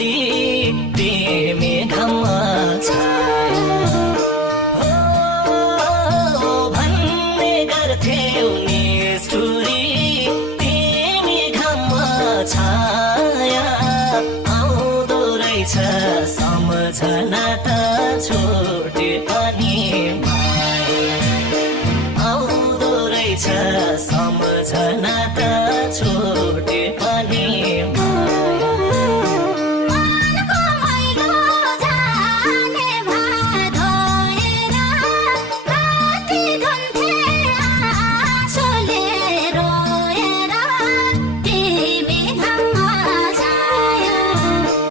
भोलि तिमी घाममा छाया हो भन्ने गर्थ्यौ निष्ठुरी तिमी घाममा छाया आउँदो रहेछ सम्झना त छुटे पनि